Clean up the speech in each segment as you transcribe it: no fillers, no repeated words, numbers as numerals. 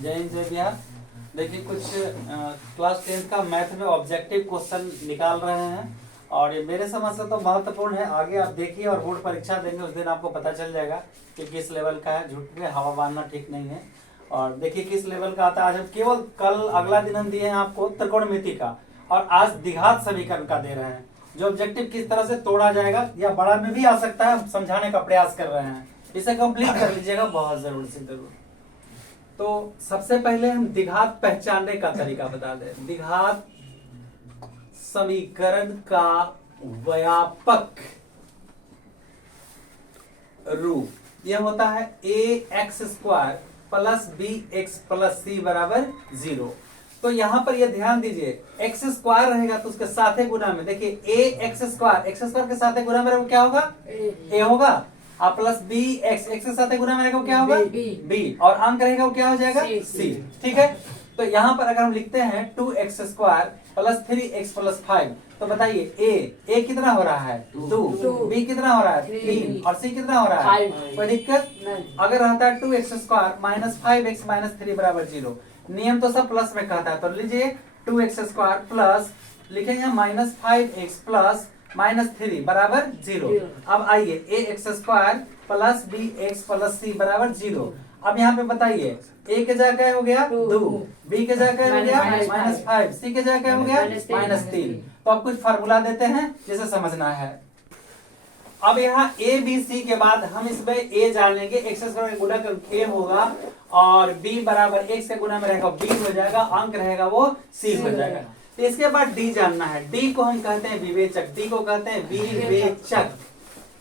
जय हिंद जय बिहार। देखिए कुछ क्लास 10 का मैथ में ऑब्जेक्टिव क्वेश्चन निकाल रहे हैं और ये मेरे समझ से तो महत्वपूर्ण है। आगे आप देखिए और बोर्ड परीक्षा देंगे उस दिन आपको पता चल जाएगा कि किस लेवल का है। झूठ में हवा बांधना ठीक नहीं है। और देखिए किस लेवल का आता है। आज हम केवल कल अगला दिन हम दिए हैं आपको त्रिकोणमिति का और आज द्विघात समीकरण का दे रहे हैं। जो ऑब्जेक्टिव किस तरह से तोड़ा जाएगा या बड़ा में भी आ सकता है, हम समझाने का प्रयास कर रहे हैं। इसे कंप्लीट कर लीजिएगा, बहुत जरूर से जरूर। तो सबसे पहले हम द्विघात पहचानने का तरीका बता दें। द्विघात समीकरण का व्यापक रूप यह होता है ax² plus bx plus c बराबर 0। तो यहां पर यह ध्यान दीजिए, x² रहेगा तो उसके साथ गुना में देखिए x² के साथ गुना में क्या होगा, a होगा और प्लस बी एक्स के साथ गुना में रहेगा क्या होगा b और अंक रहेगा वो क्या हो जाएगा c। ठीक है, तो यहाँ पर अगर हम लिखते हैं 2x² प्लस 3x प्लस 5 तो बताइए a कितना हो रहा है 2, b कितना हो रहा है 3 और c कितना हो रहा है 5। कोई दिक्कत अगर रहता है 2x² माइनस 5x माइनस 3 बराबर 0। नियम तो सब प्लस में कहता है, तो लीजिए 2x² प्लस लिखेंगे माइनस 5x प्लस माइनस 3 बराबर 0। अब आइए ax² plus bx plus c बराबर 0। अब यहाँ पे बताइए a के जगह क्या हो गया 2, b के जगह क्या हो गया माइनस 5, c के जगह क्या हो गया माइनस 3। तो अब कुछ फार्मूला देते हैं जिसे समझना है। अब यहाँ a b c के बाद हम इसमें a जान लेंगे, x² का गुना करके a होगा और b बराबर x के गुना में रहेगा b हो जाएगा, अंक रहेगा वो c हो जाएगा। तो इसके बाद d जानना है। d को हम कहते हैं विवेचक, d को कहते हैं विवेचक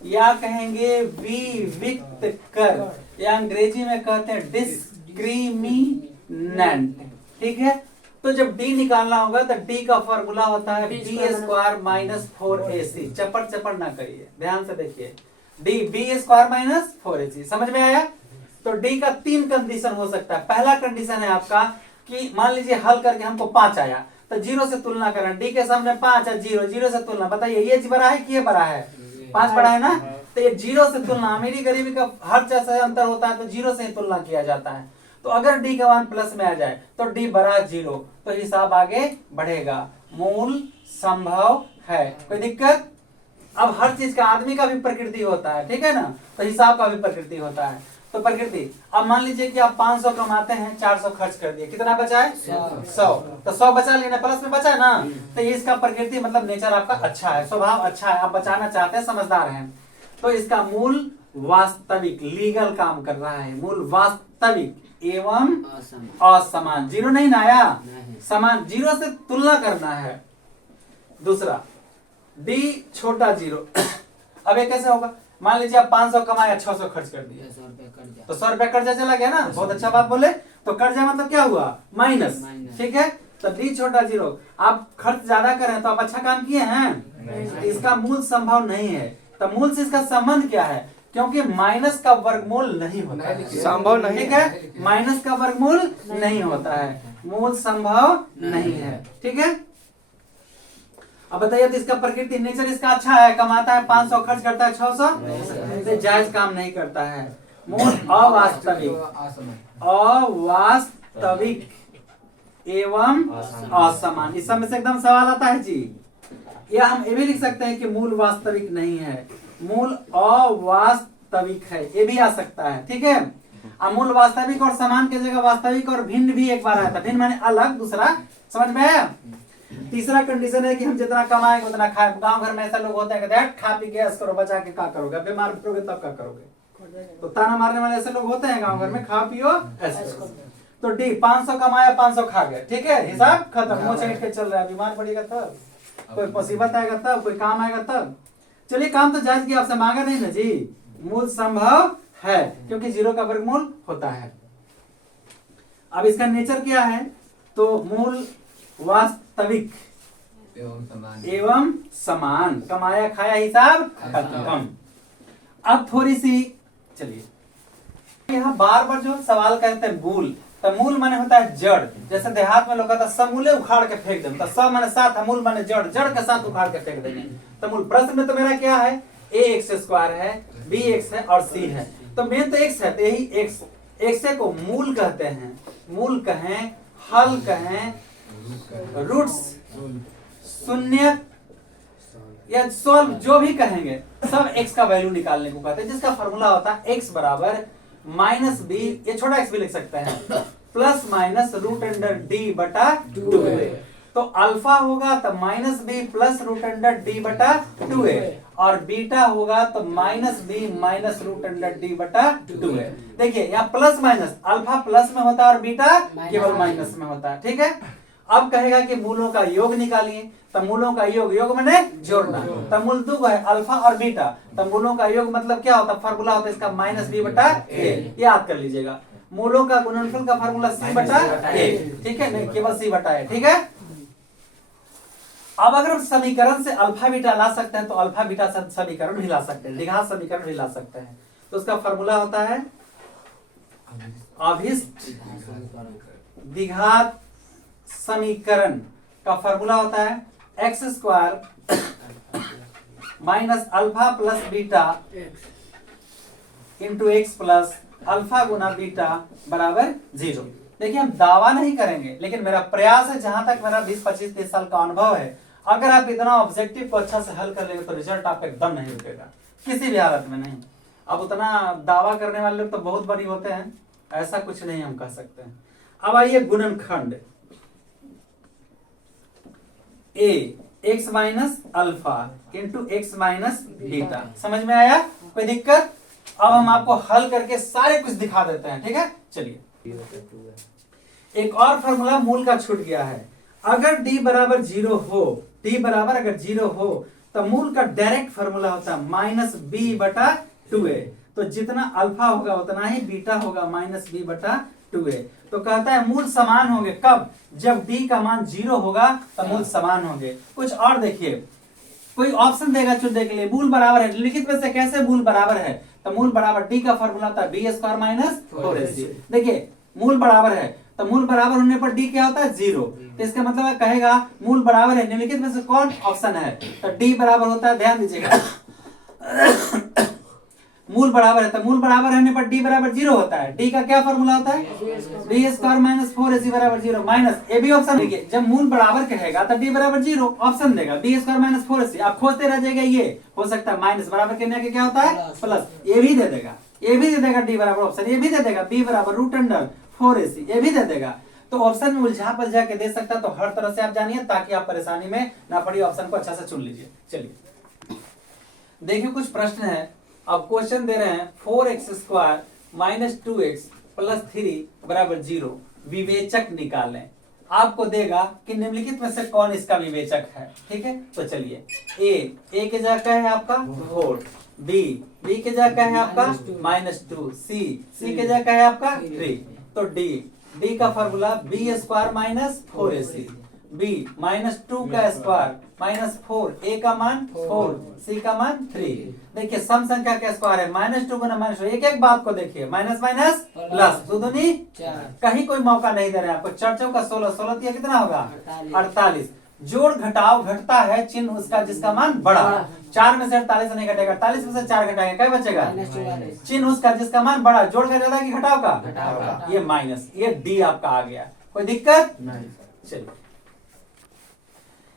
या कहेंगे विविक्त कर या अंग्रेजी में कहते हैं डिस्क्रिमिनेंट। ठीक है, तो जब d निकालना होगा तो d का फॉर्मूला होता है b² माइनस 4ac। चपड़ ना करिए, ध्यान से देखिए, b² माइनस 4ac समझ में आया। तो d का 3 कंडीशन हो सकता है। पहला कंडीशन है आपका कि मान लीजिए हल करके हमको 5 आया तो 0 से तुलना करना, d के सामने 5 है 0 से तुलना, बताइए ये बड़ा है कि ये बड़ा है 5 बड़ा है ना। तो ये 0 से तुलना, अमीरी गरीबी का हर जैसा अंतर होता है तो 0 से ही तुलना किया जाता है। तो अगर d का मान प्लस में आ जाए तो d बड़ा 0 तो हिसाब आगे बढ़ेगा, मूल संभव है। कोई दिक्कत। अब हर चीज का आदमी का भी प्रकृति होता है, ठीक है ना, तो हिसाब का भी प्रकृति होता है। तो प्रकृति, अब मान लीजिए कि आप 500 कमाते हैं 400 खर्च कर दिए, कितना बचा है 100। तो 100 बचा लेना, प्लस में बचा ना, तो ये इसका प्रकृति मतलब नेचर आपका अच्छा है, स्वभाव अच्छा है, आप बचाना चाहते हैं, समझदार हैं। तो इसका मूल वास्तविक लीगल काम कर रहा है, मूल वास्तविक एवं असमान, 0 नहीं ना आया, समान 0 से तुलना करना है। दूसरा d छोटा 0। अब ये कैसे होगा, मान लीजिए आप 500 कमाया 600 खर्च कर दिया तो 100 रुपया कर्जा चला गया ना, बहुत अच्छा बात बोले। तो कर्जा मतलब क्या हुआ माइनस, ठीक है। तो d छोटा 0, आप खर्च ज्यादा करें तो आप अच्छा काम किए हैं, इसका मूल संभव नहीं है। तो मूल से इसका संबंध क्या है, क्योंकि माइनस का वर्गमूल नहीं होता है, संभव नहीं, ठीक है, माइनस का वर्गमूल नहीं होता है, मूल संभव नहीं है। ठीक है, अब बताइए तो इसका प्रकृति नेचर इसका अच्छा है, कमाता है 500 खर्च करता है 600, इसे जायज काम नहीं करता है। मूल अवास्तविक एवं असमान, इस सब में से एकदम सवाल आता है जी। या हम ये भी लिख सकते हैं कि मूल वास्तविक नहीं है, मूल अवास्तविक है, ये भी आ सकता है। ठीक है, अब मूल वास्तविक और समान की जगह वास्तविक और भिन्न भी एक बार आता है, भिन्न माने अलग, दूसरा, समझ में आया। तीसरा कंडीशन है कि हम जितना कमाएंगे उतना खाए। गांव घर में ऐसा लोग होते हैं कि खा पी के ऐस करो, बचा के क्या करोगे, बीमार पड़ोगे तब क्या करोगे। तो ताना मारने वाले ऐसे लोग होते हैं गांव घर में, खा पियो ऐसे करो। तो डी 500 कमाया 500 खा गए, ठीक है, हिसाब खत्म, मुंह चढ़ के चल रहा है, बीमार पड़ेगा तब, कोई मुसीबत आएगा तब, कोई काम आएगा तब। चलिए काम तो जायज की आपसे मांगा नहीं ना जी, मूल संभव है क्योंकि 0 का वर्गमूल होता है। अब इसका नेचर क्या है, तो मूल वास्तविक एवं समान, कमाया खाया हिसाब खत्म। अब थोड़ी सी चलिए, यहाँ बार बार जो सवाल कहते हैं मूल, तो मूल माने होता है जड़। जैसे देहात में लोग कहता है समूले उखाड़ के फेंक देंगे, तो सब माने साथ है, मूल माने जड़, जड़ के साथ उखाड़ के फेंक देंगे। तो मूल प्रश्न में तो मेरा क्या है, ax² है, bx है और c है। तो मेन तो x है, तो यही x, x को मूल कहते हैं। मूल कहें, हल कहें, रूट्स, शून्य या सोल्व, जो भी कहेंगे सब x का वैल्यू निकालने को कहते हैं, जिसका फॉर्मूला होता है x बराबर माइनस बी, ये छोटा x भी लिख सकते हैं, plus minus root under D बटा 2a। तो अल्फा होगा तो minus B plus root under D बटा 2a, और बीटा होगा तो minus B minus root under D बटा 2a। देखिए यहाँ प्लस माइनस, अल्फा प्लस में होता है और बीटा केवल माइनस में होता है, ठीक है। अब कहेगा कि मूलों का योग निकालिए, तो मूलों का योग, योग मैंने जोड़ना, तो मूल दो है अल्फा और बीटा, तो मूलों का योग मतलब क्या होता है, फार्मूला होता है इसका माइनस बी बटा ए, याद कर लीजिएगा। मूलों का गुणनफल का फार्मूला सी बटा ए, ठीक है, नहीं केवल सी बटा ए, ठीक है। अब अगर हम समीकरण से अल्फा बीटा ला सकते हैं तो अल्फा बीटा समीकरण भी ला सकते हैं, द्विघात समीकरण भी ला सकते हैं। तो उसका फार्मूला होता है अभिष्ट द्विघात समीकरण का फार्मूला होता है x square minus alpha plus beta into x plus alpha गुना बीटा बराबर 0। देखिए हम दावा नहीं करेंगे, लेकिन मेरा प्रयास है, जहां तक मेरा 20, 25, 30 साल का अनुभव है, अगर आप इतना ऑब्जेक्टिव को अच्छा से हल कर लेंगे तो रिजल्ट आपका एकदम नहीं रुकेगा, किसी भी हालत में नहीं। अब उतना दावा करने वाले लोग तो बहुत बड़ी होते हैं, ऐसा कुछ नहीं हम कह सकते हैं। अब आइए गुणनखंड a x minus alpha into x minus beta, समझ में आया, कोई दिक्कत? अब हम आपको हल करके सारे कुछ दिखा देते हैं, ठीक है। चलिए एक और फॉर्मूला मूल का छूट गया है, अगर d बराबर 0 हो, d बराबर अगर 0 हो तो मूल का डायरेक्ट फॉर्मूला होता है माइनस बी बटा 2a। तो जितना अल्फा होगा उतना ही बीटा होगा माइनस बी बटा 2a। तो कहता है मूल समान होंगे कब, जब d का मान 0 होगा तो मूल समान होंगे। कुछ और देखिए, कोई ऑप्शन देगा चुनने के लिए, मूल बराबर है, लिखित में से कैसे मूल बराबर है, तो मूल बराबर d का फॉर्मूला था बी स्क्वायर माइनस 4ac। देखिए मूल बराबर है तो मूल बराबर होने पर d क्या होता है 0, तो इसका मतलब है कहेगा मूल बराबर है, निम्नलिखित में से कौन ऑप्शन है, तो d बराबर होता है, ध्यान दीजिएगा मूल बराबर है तो मूल बराबर होने पर d बराबर 0 होता है, d का क्या फॉर्मूला होता है बी स्क्वायर माइनस 4ac बराबर 0, माइनस ए भी ऑप्शन। देखिए जब मूल बराबर कहेगा तो d बराबर 0 ऑप्शन देगा, बी स्क्वायर माइनस 4ac, आप खोजते रह जाएगा, ये हो सकता है माइनस, बराबर करने के क्या होता है प्लस, ये भी दे देगा, ये भी दे देगा d बराबर ऑप्शन, ये भी दे देगा b बराबर रूट अंडर 4ac, ये भी दे देगा। तो ऑप्शन में उलझा पलझा के दे सकता, तो हर तरह से आप जानिए ताकि आप परेशानी में ना पड़ी, ऑप्शन को अच्छा से चुन लीजिए। चलिए देखिए कुछ प्रश्न है, अब क्वेश्चन दे रहे हैं 4x square minus 2x plus 3 बराबर 0, विवेचक निकालें। आपको देगा कि निम्नलिखित में से कौन इसका विवेचक है, ठीक है। तो चलिए a के जगह क्या है आपका 4, b के जगह क्या है आपका -2, c के जगह क्या है आपका 3, तो d का formula B square minus 4ac, b minus 2 का स्क्वायर माइनस 4, a का मान 4, c का मान 3। देखिए सम संख्या का स्क्वायर है -2 गुना -2, एक एक बात को देखिए, माइनस माइनस प्लस, दो दूनी 4, कहीं कोई मौका नहीं दे रहे हैं आपको, 4 चौका 16, 16 दिया कितना होगा 48। जोड़ घटाव घटता है चिन्ह उसका जिसका मान बड़ा, 4 में से 48 नहीं घटेगा, 48 में से 4 घटाएंगे क्या बचेगा, चिन्ह उसका जिसका मान बड़ा, जोड़ का ज्यादा कि घटाव का, ये माइनस, ये डी आपका आ गया, कोई दिक्कत नहीं। चलिए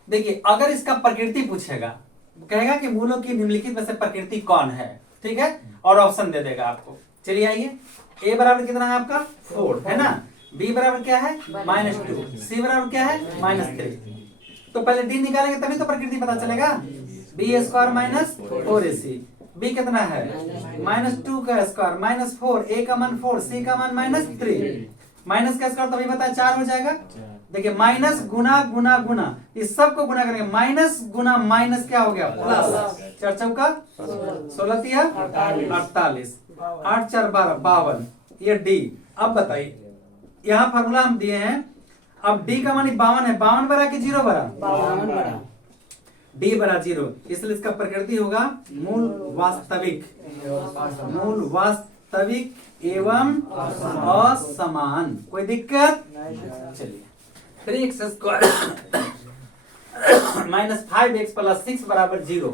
देखिए अगर इसका प्रकृति पूछेगा, कहेगा कि मूलों की निम्नलिखित में से प्रकृति कौन है, ठीक है, और ऑप्शन दे देगा आपको। चलिए आइए, a बराबर कितना है आपका 4 है ना, b बराबर क्या है -2, c बराबर क्या है -3। तो पहले d निकालेंगे तभी तो प्रकृति पता चलेगा, B square minus 4ac, b कितना है -2 का स्क्वायर माइनस 4, a का मान 4, c का मान -3, माइनस का स्क्वायर तभी पता है 4 हो जाएगा। देखिए माइनस गुना गुना गुना, इस सब को गुना करेंगे, माइनस गुना माइनस क्या हो गया प्लस, 4 चौका 16 तिया 48, 8 4 12 52, ये डी। अब बताइए यहाँ फॉर्मूला हम दिए हैं, अब डी का मान 52 है, 52 बड़ा कि 0 बड़ा, डी बड़ा 0, इसलिए इसका प्रकृति होगा मूल वास्तविक, मूल वास्तविक एवं असमान, कोई दिक्कत। चलिए 3x square minus 5x plus 6 बराबर 0,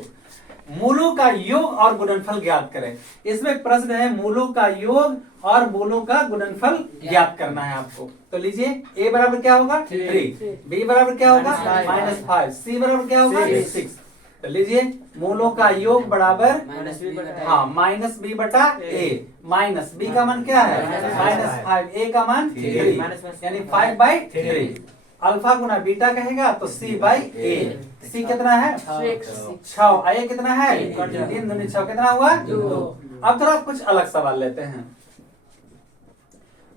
मूलों का योग और गुणनफल ज्ञात करें। इसमें एक प्रश्न है, मूलों का योग और मूलों का गुणनफल ज्ञात करना है आपको। तो लीजिए, a बराबर क्या होगा 3, b बराबर क्या होगा -5, c बराबर क्या होगा 6। तो लीजिए, मूलों का योग बराबर हाँ -b बटा a, माइनस b का मान क्या है -5, a का मान 3, यानी 5/3। अल्फा गुना बीटा कहेगा तो c बाई a। c कितना है 6, a कितना है 3 दूनी 6, कितना हुआ 2। अब थोड़ा कुछ अलग सवाल लेते हैं।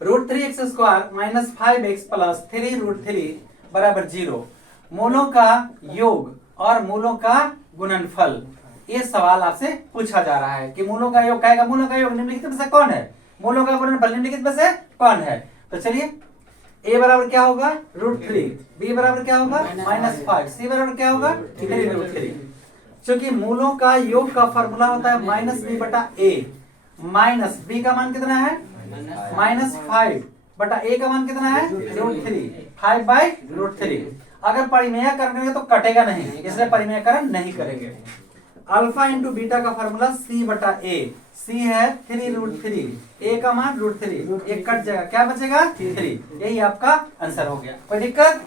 √3x² माइनस 5x प्लस 3√3 बराबर 0। मूलों का योग और मूलों का गुणनफल, ये सवाल आपसे पूछा जा रहा है कि मूलों का योग कहेगा, मूलों का योग निम्नलिखित में से कौन है, मूलों का गुणनफल निम्नलिखित में से कौन है। तो चलिए, a बराबर क्या होगा √3, b बराबर क्या होगा -5, c बराबर क्या होगा 3√3। क्योंकि मूलों का योग का फॉर्मूला होता है -b बटा a, माइनस b का मान कितना है -5 बटा a का मान कितना है √3, 5/√3। अगर परिमेय करेंगे तो कटेगा नहीं, इसलिए परिमेयकरण नहीं करेंगे। अल्फा इंटू बीटा का फॉर्मूला c बटा a, c है 3√3, a का मान √3, एक कट जाएगा, क्या बचेगा 3। यही आपका आंसर हो गया। कोई दिक्कत?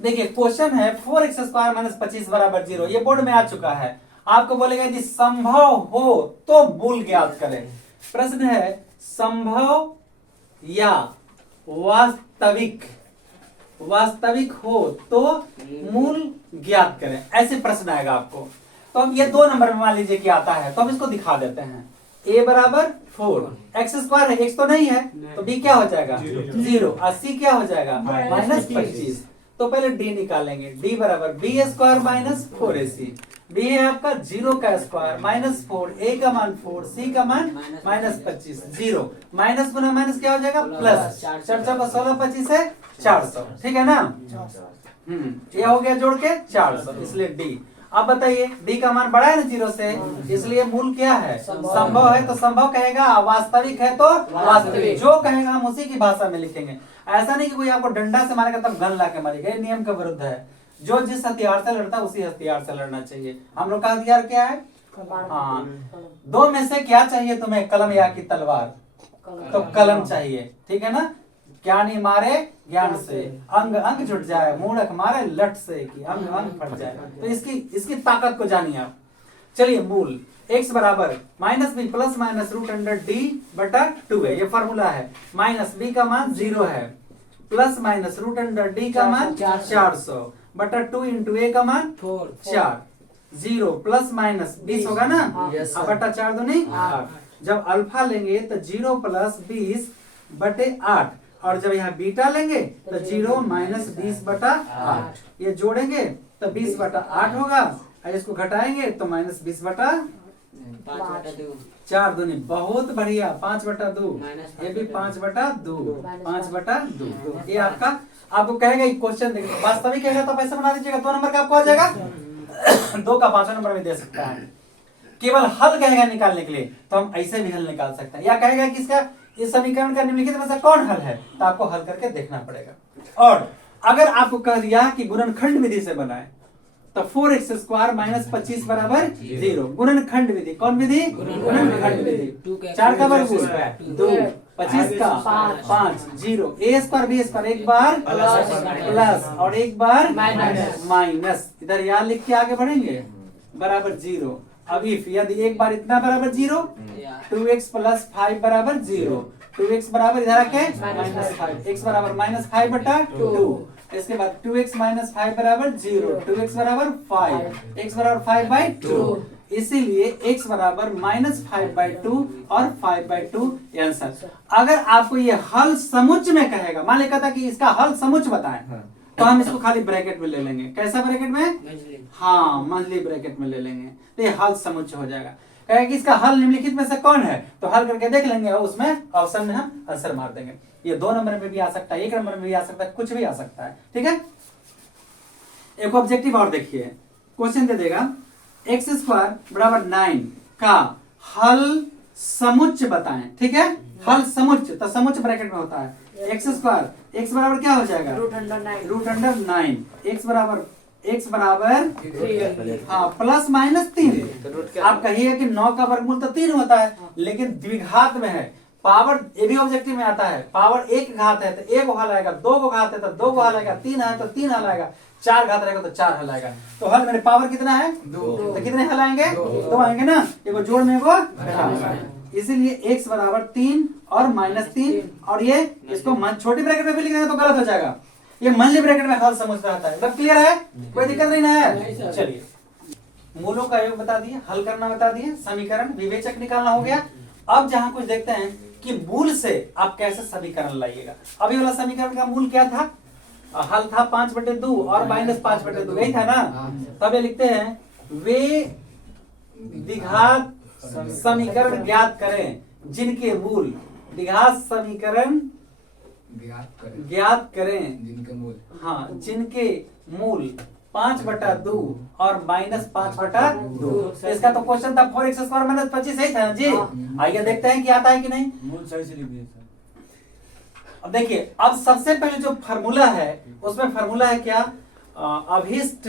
देखिए, क्वेश्चन है 4x² माइनस 25 बराबर 0। ये बोर्ड में आ चुका है। आपको बोलेगा यदि संभव हो तो मूल ज्ञात करें। प्रश्न है, संभव या वास्तविक हो तो मूल ज्ञात करें, ऐसे प्रश्न आएगा आपको। तो अब ये 2 नंबर में मान लीजिए कि आता है, तो हम इसको दिखा देते हैं। a बराबर 4, x² है, x तो नहीं है, तो b क्या हो जाएगा 0, और c क्या हो जाएगा -25। तो पहले d निकालेंगे, d बराबर b² माइनस 4ac। b है आपका 0 का स्क्वायर -4, a का मान 4, c का मान -25, 0 माइनस गुना माइनस क्या हो जाएगा प्लस, 4 को 16, 25 है 400, ठीक है ना। ये हो गया जोड़ के 400, इसलिए d। अब बताइए, d का मान बड़ा है ना 0 से, इसलिए मूल क्या है संभव है, तो संभव कहेगा, वास्तविक है तो वास्तविक, जो कहेगा हम उसी की भाषा में लिखेंगे। ऐसा नहीं कि कोई आपको डंडा से मारेगा तब गन ला के मारेगा, ये नियम के विरुद्ध है। जो जिस हथियार से लड़ता है उसी हथियार से लड़ना चाहिए। हम लोग का हथियार क्या है, हाँ, 2 में से क्या चाहिए तुम्हें, कलम या की तलवार, तो कलम चाहिए, ठीक है ना। ज्ञानी मारे ज्ञान से, अंग अंग जुट जाए, मूढ़क मारे लठ से कि अंग अंग फट जाए। तो इसकी ताकत को जानिए आप। चलिए, मूल x बराबर -b प्लस माइनस √d बटा 2 है, ये फॉर्मूला है। माइनस b का मान 0 है, प्लस माइनस √d का मान 400 बटा 2 इंटू a का मान 4, 0 प्लस माइनस 20 होगा ना, अब बटा 4 दूनी 8। जब अल्फा लेंगे तो 0 प्लस 20 बटे 8, और जब यहाँ बीटा लेंगे तो 0 माइनस 20 बटा 8, ये जोड़ेंगे तो 20 बटा 8 होगा, और इसको घटाएंगे तो -20 बटा 4 दूनी, बहुत बढ़िया, 5 बटा 2, ये भी 5 बटा 2, 5 बटा 2। ये आपको कहेगा क्वेश्चन देखिए, वास्तविक कहेगा तो पैसा बना दीजिएगा, 2 नंबर का आपको आ जाएगा। 2 का 5 नंबर में दे सकता है। केवल हल कहेगा निकालने के लिए, तो हम ऐसे भी हल निकाल सकते हैं। या कहेगा कि इसका इस समीकरण का निम्नलिखित में से कौन हल है, तो आपको हल करके देखना पड़ेगा। और अगर आपको कह दिया कि गुणनखंड विधि से बनाए, तो 4x² माइनस 25 बराबर 0, गुणनखंड विधि। कौन विधि? गुणनखंड विधि। 4 का वर्गमूल 2, 25 का 5, 0, a² b² एक बार प्लस और एक बार माइनस, इधर यहाँ लिख के आगे बढ़ेंगे, बराबर 0। अब इफ यदि एक बार इतना बराबर 0, 2x प्लस 5 बराबर 0, 2x बराबर इधर आके -5, x बराबर -5 बटा 2, इसके बाद 2x माइनस 5 बराबर 0, 2x बराबर 5, x बराबर 5/2, इसीलिए x बराबर -5/2 और 5/2 आंसर। अगर आपको ये हल समुच्च में कहेगा, मान लिया था कि इसका हल समुच्च बताएं, तो हम इसको खाली ब्रैकेट में ले लेंगे। कैसा ब्रैकेट में? हाँ, मंथली ब्रैकेट में ले लेंगे, तो ये हल समुच्च हो जाएगा। कहेगा कि इसका हल निम्नलिखित में से कौन है, तो हल करके देख लेंगे और उसमें ऑप्शन में हम आंसर मार देंगे। ये 2 नंबर में भी आ सकता है, 1 नंबर में भी आ सकता है, कुछ भी आ सकता है, ठीक है। एक ऑब्जेक्टिव और देखिए, क्वेश्चन दे देगा x² बराबर 9 का हल समुच्च बताएं, ठीक है। हल समुच्च, तो समुच्च ब्रैकेट में होता है x² x बराबर क्या हो जाएगा √9, x बराबर x बराबर हाँ प्लस माइनस 3। आप कहिए कि 9 का वर्गमूल तो 3 होता है, लेकिन द्विघात में है, पावर ये भी ऑब्जेक्टिव में आता है, पावर एक घात है तो एक हल आएगा, दो को घात है तो दो को हल आएगा, तीन है तो तीन हल आएगा, चार घात रहेगा तो चार हल आएगा। तो हल मेरे पावर कितना है? तो कितने हल आएंगे? दो आएंगे ना, एगो जोड़ में एगो घटाव। इसीलिए x बराबर 3 और -3, और ये इसको छोटी ब्रैकेट में भी लिखेंगे तो गलत हो जाएगा, ये मंझली ब्रैकेट में हल समझ रहा है। सब क्लियर है? कोई दिक्कत नहीं ना है? चलिए मूलों का योग बता दिए, हल करना बता दिए, समीकरण विवेचक निकालना हो गया। अब जहां कुछ देखते हैं कि मूल से आप कैसे समीकरण लाइएगा। अभी वाला समीकरण का मूल क्या था? हल था 5/2 और -5/2, यही था ना। तब ये लिखते हैं वे द्विघात समीकरण ज्ञात करें जिनके मूल, द्विघात समीकरण ज्ञात करें जिनके मूल, हाँ जिनके मूल 5/2 और -5/2। इसका तो क्वेश्चन था 4x² - 25 यही था ना जी। आइए देखते हैं कि आता है कि नहीं। मूल सही से लिख दिए सर। अब देखिए, अब सबसे पहले जो फार्मूला है उसमें फार्मूला है क्या? अभिष्ट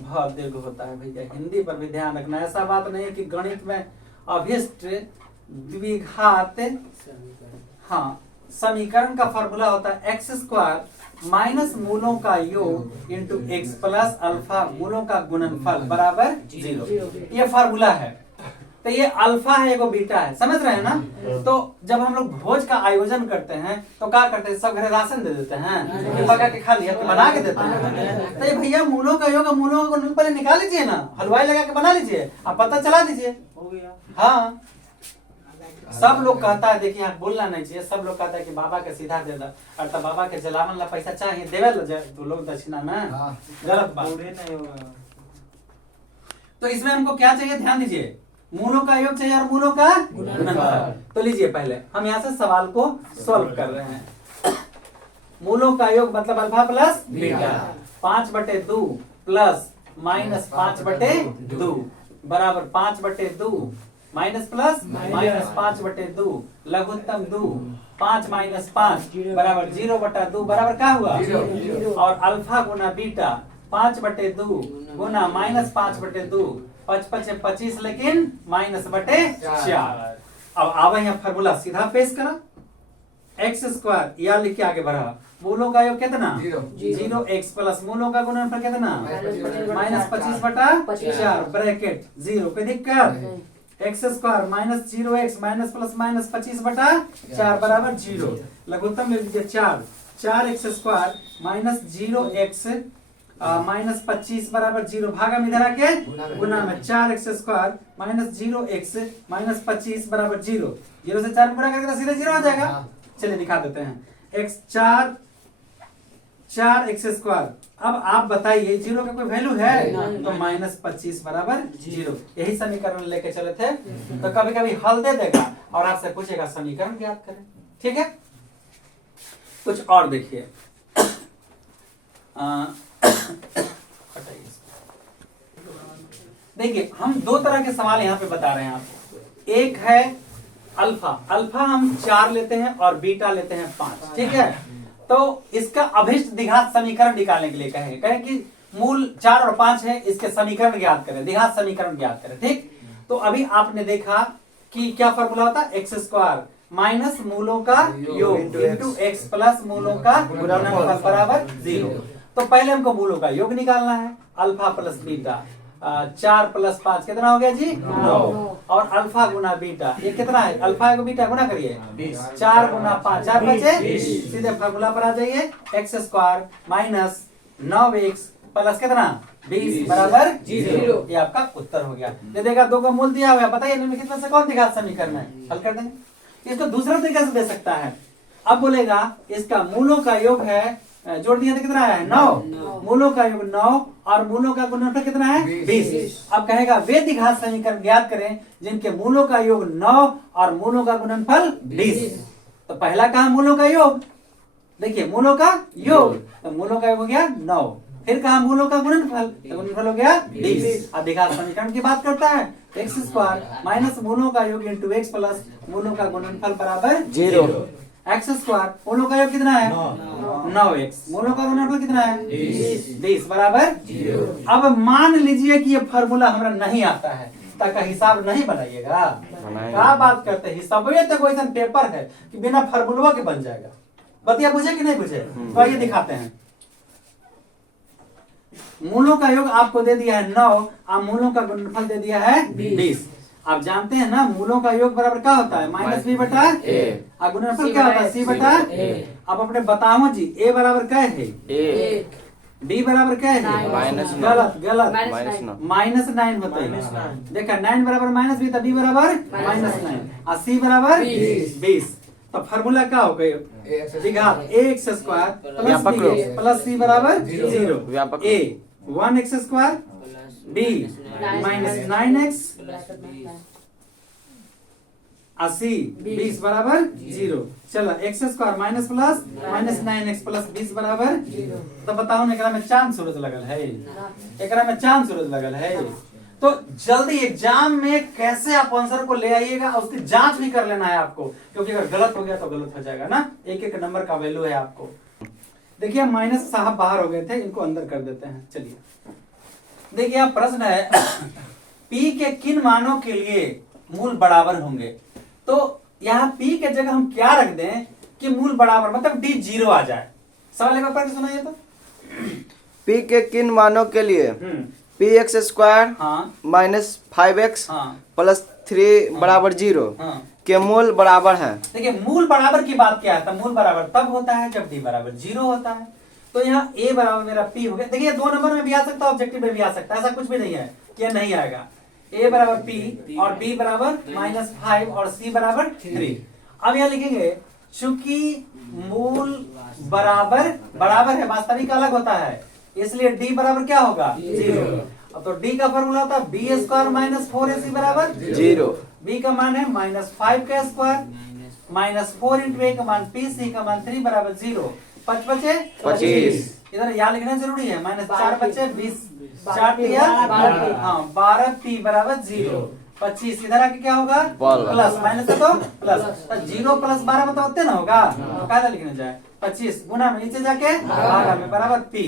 बहुत दीर्घ होता है भैया, हिंदी पर भी ध्यान रखना। ऐसा बात नहीं है कि गणित में अभिष्ट द्विघात हाँ समीकरण का फार्मूला होता है x² माइनस मूलों का योग इंटू x प्लस अल्फा मूलों का गुणनफल बराबर 0। ये फार्मूला है। तो ये अल्फा है, एगो बीटा है, समझ रहे हैं ना। तो जब हम लोग भोज का आयोजन करते हैं तो क्या करते हैं? सब घर राशन दे देते हैं, पका के खा लिया तो बना के देते हैं। तो ये भैया मूलों का योग मूलों का गुणनफल पहले निकाल लीजिए ना, हलवाई लगा के बना लीजिए, आप पता चला दीजिए, हो गया। हाँ। सब लोग कहता है, देखिए आप बोलना नहीं चाहिए, सब लोग कहता है कि बाबा के सीधा दे दो, और तब बाबा के जलावन ला पैसा चाहिए देवे ला जाए तो लोग दक्षिणा में, गलत बात। नहीं होगा। तो इसमें हमको क्या चाहिए? ध्यान दीजिए, मूलों का योग चाहिए और मूलों का गुणनफल। तो लीजिए पहले हम यहाँ से सवाल को सॉल्व कर रहे हैं। मूलों का योग मतलब अल्फा प्लस बीटा, 5/2 प्लस -5/2 बराबर 5/2 माइनस प्लस -5/2 लघुत्तम 2, 5 - 5 बराबर 0/2 बराबर क्या हुआ? और अल्फा गुना बीटा 5/2 गुना -5/2, 5×5 = 25, लेकिन -/4। अब आवे यहाँ फार्मूला सीधा पेश करा, x² या लिख के आगे बढ़ा, मूलों का योग कितना? 0 x प्लस मूलों का गुणनफल कितना? -25/4 ब्रैकेट 0। कोई दिक्कत? x² - 0x - +-25/4 बराबर 0। लघुत्तम ले लीजिए 4, 4x² - 0x -25 बराबर 0, भागा में इधर आके गुना में 4x² - 0x -25 बराबर 0। 0 से 4 गुणा करके तो सीधे 0 हो जाएगा। चलिए दिखा देते हैं। x 4x²। अब आप बताइए 0 का कोई वैल्यू है? तो -25 बराबर 0। यही समीकरण लेके चले थे। तो कभी कभी हल दे देगा और आपसे पूछेगा समीकरण ज्ञात करें, ठीक है। कुछ और देखिए, देखिए हम दो तरह के सवाल यहाँ पे बता रहे हैं आपको। एक है अल्फा, अल्फा हम 4 लेते हैं और बीटा लेते हैं 5, ठीक है। तो इसका अभिष्ट द्विघात समीकरण निकालने के लिए कहें कि मूल 4 और 5 है, इसके समीकरण ज्ञात करें, द्विघात समीकरण ज्ञात करें, ठीक। तो अभी आपने देखा कि क्या फॉर्मूला होता है? x² माइनस मूलों का योग इंटू x प्लस मूलों का गुणनफल बराबर 0। तो पहले हमको मूलों का योग निकालना है। अल्फा प्लस बीटा 4 + 5 कितना हो गया जी? 9। और अल्फा गुना बीटा ये कितना है? अल्फा को बीटा गुना करिए, 4 × 5 4 बचे, सीधे फार्मूला पर आ जाइए। x² माइनस 9x प्लस कितना? 20 बराबर 0। ये आपका उत्तर हो गया। ये देखा 2 का मूल दिया हुआ है, बताइए निम्नलिखित में से कौन द्विघात समीकरण है? हल कर देंगे। इसको दूसरा तरीका से दे सकता है। अब बोलेगा इसका मूलों का योग है, जोड़ दिया तो कितना है? 9। मूलों का योग 9 और मूलों का गुणनफल कितना है? 20। अब कहेगा वे द्विघात समीकरण ज्ञात करें जिनके मूलों का योग 9 और मूलों का गुणनफल 20। तो पहला कहा मूलों का योग, देखिए मूलों का योग, तो मूलों का योग हो गया 9। फिर कहा मूलों का गुणनफल, तो गुणनफल हो गया 20। अब द्विघात समीकरण की बात करता है, x² माइनस मूलों का योग इंटू x प्लस मूलों का गुणनफल बराबर 0। एक्स स्क्वायर, मूलों का योग कितना है 9x, मूलों का गुणनफल कितना है 20 बराबर 0। अब मान लीजिए कि ये फार्मूला हमरा नहीं आता है, तक हिसाब नहीं बनाइएगा, क्या बात करते हैं, हिसाब तो कोई पेपर है कि बिना फार्मूला के बन जाएगा, बतिया बुझे कि नहीं बुझे, तो आइए दिखाते हैं। मूलों का योग आपको दे दिया है 9, अब मूलों का गुणनफल दे दिया है 20। आप जानते हैं ना मूलों का योग बराबर क्या होता है माइनस बी बटा ए, और गुणनफल क्या होता है सी बटा ए। अब अपने बताओ जी ए बराबर क्या है बी बराबर क्या है गलत गलत -9 होता है, देखा 9 बराबर माइनस बी, तो बी बराबर -9 और सी बराबर 20। तो फार्मूला क्या हो गया दिघात ax स्क्वायर प्लस सी बराबर 0, a 1x square b minus 9x सी 20 बराबर 0। चलो x square minus plus minus 9x plus 20 बराबर 0। तो बताओ ना एकरा में चांद सूरज लगल है, एकरा में चांद सूरज लगल है। तो जल्दी एग्जाम में कैसे आप आंसर को ले आइएगा, उसकी जांच भी कर लेना है आपको, क्योंकि अगर गलत हो गया तो गलत हो जाएगा ना, एक एक नंबर का वैल्यू है आपको। देखिए माइनस साहब बाहर हो गए थे, इनको अंदर कर देते हैं। चलिए देखिए आप प्रश्न है P के किन मानों के लिए मूल बराबर होंगे, तो यहाँ P के जगह हम क्या रख दें कि मूल बराबर मतलब D 0 आ जाए। सवाल एक बार पढ़ के सुनाइए तो। P के किन मानों के लिए px square minus 5x plus 3 बराबर 0 के मूल बराबर है। देखिए मूल बराबर की बात क्या है, तो मूल बराबर तब होता है जब d बराबर 0 होता है। तो यहाँ a बराबर मेरा p हो गया। देखिए 2 नंबर में भी आ सकता है, ऑब्जेक्टिव में भी आ सकता है, ऐसा कुछ भी नहीं है कि यह नहीं आएगा। a बराबर p और b बराबर -5 और c बराबर 3। अब यहाँ लिखेंगे चूंकि मूल बराबर बराबर है, वास्तविक अलग होता है, इसलिए d बराबर क्या होगा 0। अब तो d का फॉर्मूला होता है b स्क्वायर माइनस 4ac बराबर 0। b का मान है -5 का स्क्वायर -4 इंटू a का मान p, c का मान 3 बराबर 0। 5 बचे 25, इधर यहाँ लिखना जरूरी है, -4 बचे 20, 4 दिया 12 p बराबर 0। 25 इधर आके क्या होगा प्लस, माइनस तो प्लस, 0 प्लस 12 मतलब होते ना होगा, तो क्या लिखना जाए 25 गुना में नीचे जाके भागा में बराबर p,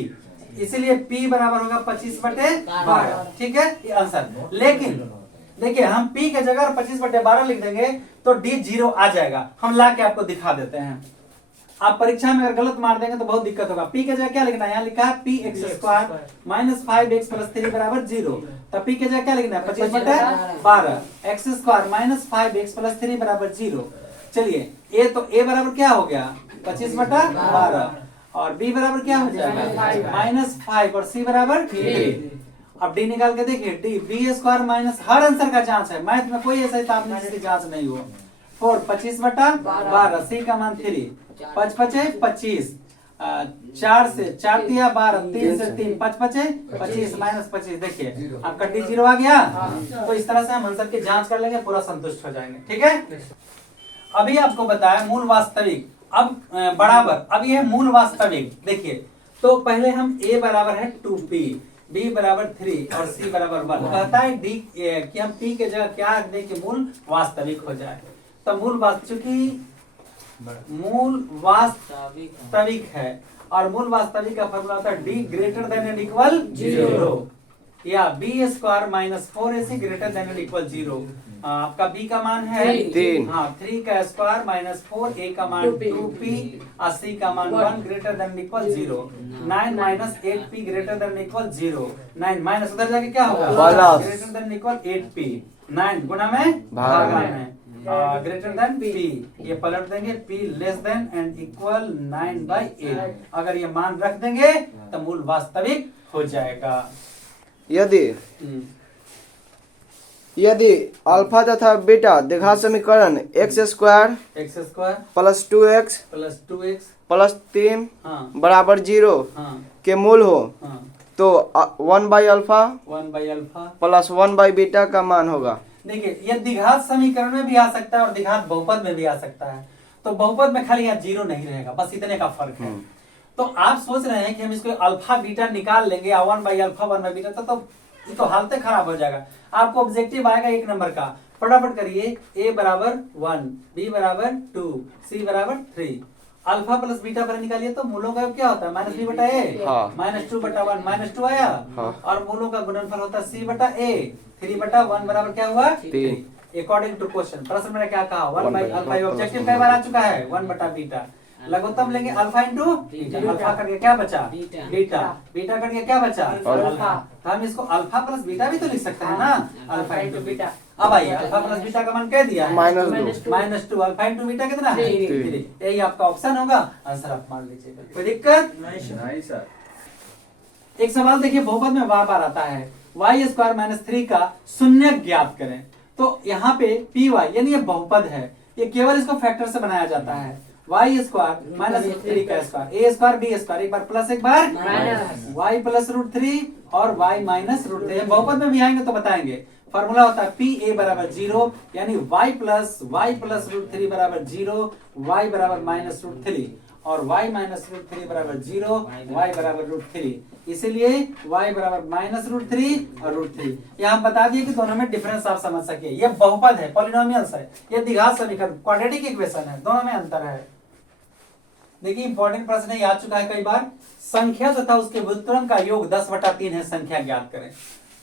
इसीलिए p बराबर होगा 25/12। ठीक है ये आंसर। लेकिन देखिए हम p के जगह 25/12 लिख देंगे तो d 0 आ जाएगा। हम ला के आपको दिखा देते हैं। आप परीक्षा में अगर गलत मार देंगे तो बहुत दिक्कत होगा। p के जगह क्या लिखना है, यहाँ लिखा है px square minus 5x plus 3 बराबर 0। तो p के जगह क्या लिखना है 25/12 x square minus 5x plus 3 बराबर 0। चलिए a तो a बराबर क्या हो गया 25/12 और b बराबर क्या हो जाएगा -5 और c बराबर 3। अब d निकाल के देखिए d b स्क्वायर माइनस, हर आंसर का जांच है, मैथ में कोई ऐसा हिसाब नहीं जिसकी जांच नहीं हो। 4 25/12 c का मान 3, 5 पचे 25, 4 से 4 दिया 12, 3 से 3 5 पचे 25 -25। देखिए आपका d 0 आ गया। तो इस तरह से हम आंसर की जांच कर लेंगे, पूरा संतुष्ट हो जाएंगे। ठीक है अभी आपको बताया मूल वास्तविक, अब बराबर, अब ये मूल वास्तविक। देखिए तो पहले हम a बराबर है 2p, b बराबर 3 और c बराबर 1। कहता है d कि हम p के जगह क्या रख दें कि मूल वास्तविक हो जाए। तो मूल चूंकि मूल वास्तविक है और मूल वास्तविक का फॉर्मूला होता है d greater than and equal 0 या b square minus 4ac greater than and equal 0। आपका b का मान है 3, 3 का स्क्वायर माइनस 4, a का मान 2p और c का मान 1 greater than equal 0। 9 minus 8p greater than equal 0। 9 minus उधर जाके क्या होगा ग्रेटर देन इक्वल 8p, 9 गुना में भागा में ग्रेटर देन p, ये पलट देंगे p less than and equal 9/8। अगर ये मान रख देंगे तो मूल वास्तविक हो जाएगा। यदि अल्फा तथा बीटा द्विघात समीकरण x square plus 2x plus 3 बराबर 0 के मूल हो तो 1/अल्फा प्लस 1/बीटा का मान होगा। देखिए ये द्विघात समीकरण में भी आ सकता है और द्विघात बहुपद में भी आ सकता है। तो बहुपद में खाली यहाँ 0 नहीं रहेगा, बस इतने का फर्क है। तो आप सोच रहे हैं कि हम इसको अल्फा बीटा निकाल लेंगे, 1/अल्फा 1/बीटा, तो ये तो हालत खराब हो जाएगा। आपको ऑब्जेक्टिव आएगा 1 नंबर का, फटाफट करिए। a बराबर 1, b बराबर 2, c बराबर 3। अल्फा प्लस बीटा पर निकालिए तो मूलों का क्या होता है माइनस बी बटा ए, हाँ। माइनस 2 बटा 1 माइनस 2 आया, हाँ। और मूलों का गुणनफल होता है सी बटा ए। 3 बटा 1 बराबर क्या हुआ 3। अकॉर्डिंग टू क्वेश्चन प्रश्न में क्या कहा 1 1 by by alpha. alpha objective plus कई बार आ 1 चुका है 1 बटा बीटा। लघुत्तम लेंगे अल्फा इंटू बीटा, अल्फा करके क्या बचा बीटा। बीटा, बीटा करके क्या बचा अल्फा। तो हम इसको अल्फा प्लस बीटा भी तो लिख सकते हैं ना, अल्फा इंटू बीटा। अब आइए अल्फा प्लस बीटा का मान कह दिया है -2। -2, अल्फा इंटू बीटा कितना है 3। 3। यही आपका ऑप्शन होगा, आंसर आप मान लीजिएगा। कोई दिक्कत नहीं सर। एक सवाल देखिए बहुपद में बार बार आता है y स्क्वायर माइनस 3 का शून्य ज्ञात करें। तो यहाँ पे पी वाई यानी ये बहुपद है, ये केवल इसको फैक्टर से बनाया जाता है। y स्क्वायर माइनस 3 का square, a square b square, एक बार प्लस एक बार माइनस। y प्लस √3 और y माइनस √3। बहुपद में भी आएंगे तो बताएंगे। फॉर्मूला होता है पी ए बराबर 0 यानी y प्लस √3 बराबर 0, y बराबर माइनस √3 और y माइनस √3 बराबर 0, y बराबर √3। इसीलिए y बराबर माइनस √3 और √3। यहाँ हम बता दिए कि दोनों में डिफरेंस आप समझ सके। ये बहुपद है, पॉलिनोमियल्स है, ये द्विघात समीकरण क्वाड्रेटिक इक्वेशन है, दोनों में अंतर है। देखिए इंपॉर्टेंट प्रश्न ये आ चुका है कई बार। संख्या तथा उसके व्युत्क्रम का योग 10/3 है, संख्या ज्ञात करें।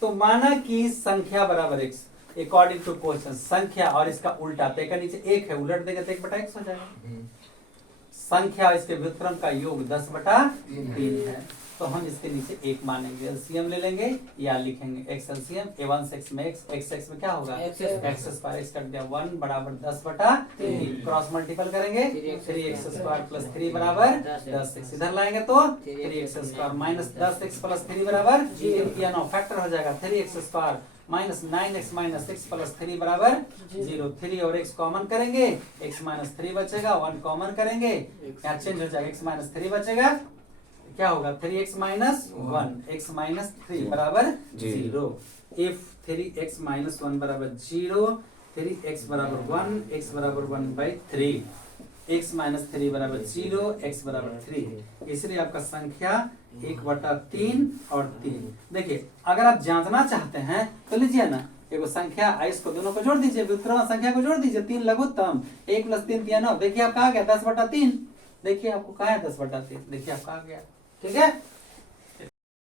तो माना कि संख्या बराबर x अकॉर्डिंग टू क्वेश्चन संख्या और इसका उल्टा का नीचे 1 है, उलट देंगे तो 1/x हो जाएगा। संख्या और इसके व्युत्क्रम का योग 10/3 है, तो हम इसके नीचे 1 मानेंगे। एलसीएम ले लेंगे या लिखेंगे x एलसीएम a1 से x में x में क्या होगा x स्क्वायर, x कट गया 1 बराबर 10/3। क्रॉस मल्टीपल करेंगे 3x स्क्वायर प्लस 3 बराबर 10x। इधर लाएंगे तो 3x square minus 10x plus 3 बराबर 0। फैक्टर हो जाएगा 3x square minus 9x minus 6 plus 3 बराबर 0। 3 और x कॉमन करेंगे, x माइनस 3 बचेगा, 1 कॉमन करेंगे, यहाँ चेंज हो जाएगा, x माइनस 3 बचेगा, क्या होगा 3x माइनस 1, x माइनस 3 बराबर 0। इफ 3x माइनस 1 बराबर 0, 3x बराबर 1, x बराबर 1/3, x माइनस 3 बराबर 0, x बराबर 3। इसलिए आपका संख्या 1/3 और 3। देखिए अगर आप जांचना चाहते हैं तो लीजिए ना, एगो संख्या इसको दोनों को जोड़ दीजिए, व्युत्क्रम संख्या को जोड़ दीजिए, 3 लघुत्तम 1 + 3 = 9। देखिए आप कहा गया 10/3। देखिए आपको कहा है 10/3, देखिए आप कहा गया, ठीक है।